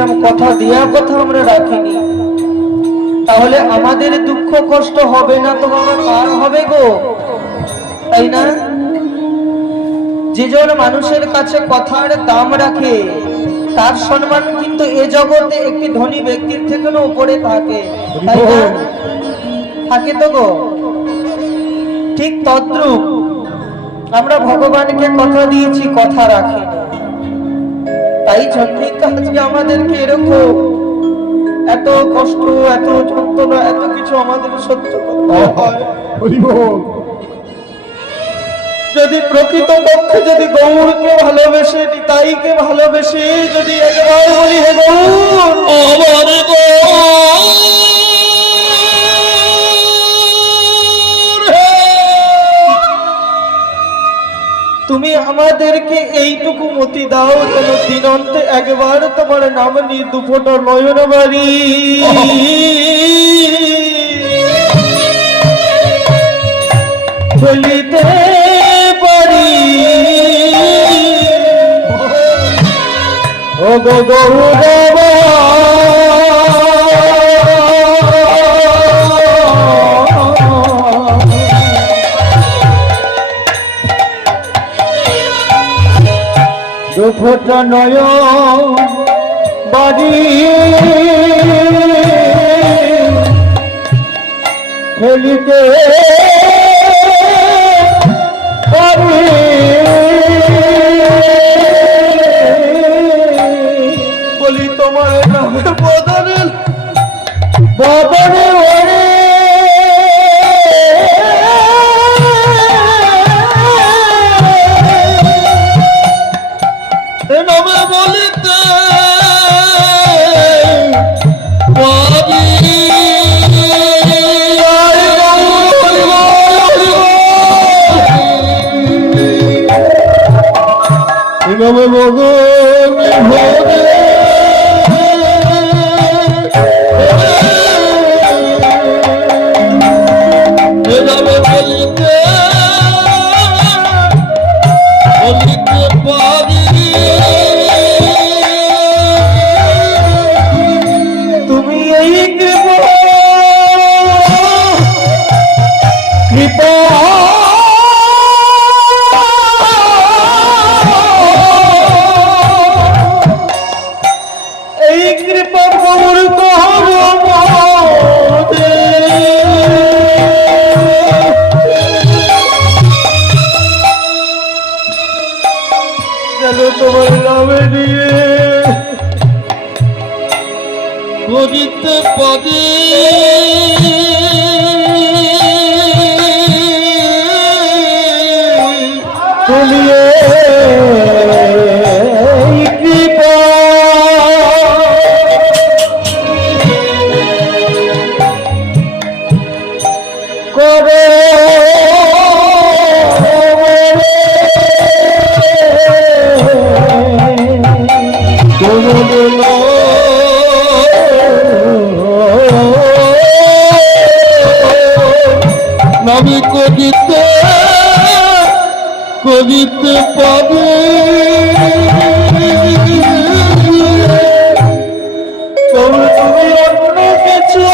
দিয়েছিলাম, কথা দেওয়া কথা আমরা রাখিনি, তাহলে আমাদের দুঃখ কষ্ট হবে না তো বাবা কার হবে গো, তাই না? যেজন মানুষের কাছে কথার দাম রাখে তার সম্মান কিন্তু এ জগতে একটি ধনী ব্যক্তির থেকেও উপরে থাকে, তাই না? থাকে তো গো। ঠিক তদ্রূপ আমরা ভগবানকে কথা দিয়েছি, কথা রাখি, তাই জন্যই তো আজকে আমাদেরকে এরকম এত কষ্ট, এত যন্ত্রণা, এত কিছু আমাদের সহ্য করতে হয়। যদি প্রকৃত পক্ষে যদি গৌরকে ভালোবেসে, নিতাইকে ভালোবেসে যদি একবার বলি হে গৌর, তুমি আমাদেরকে এইটুকু মতি দাও যেন দিনন্তে একবার তোমার নাম নিয়ে দুফোটা নয়ন বাড়ি বলিতে পারি। ও গো গৌরব দুফোটা নয়ন বাড়ি ফেলিতে বলি তোমার নামে বদলে বদলে ওরে নামে বলিতে নামে মগন নামে বলিতে বলিতে পারি। তুমি এই কৃপা এই কৃপা গৌর যেন তোমার নামে নিয়ে বলিতে পারি। তুলিয়ে কৃপা করে নামি করিতে করিতে পাবে। তুমি অন্য কিছু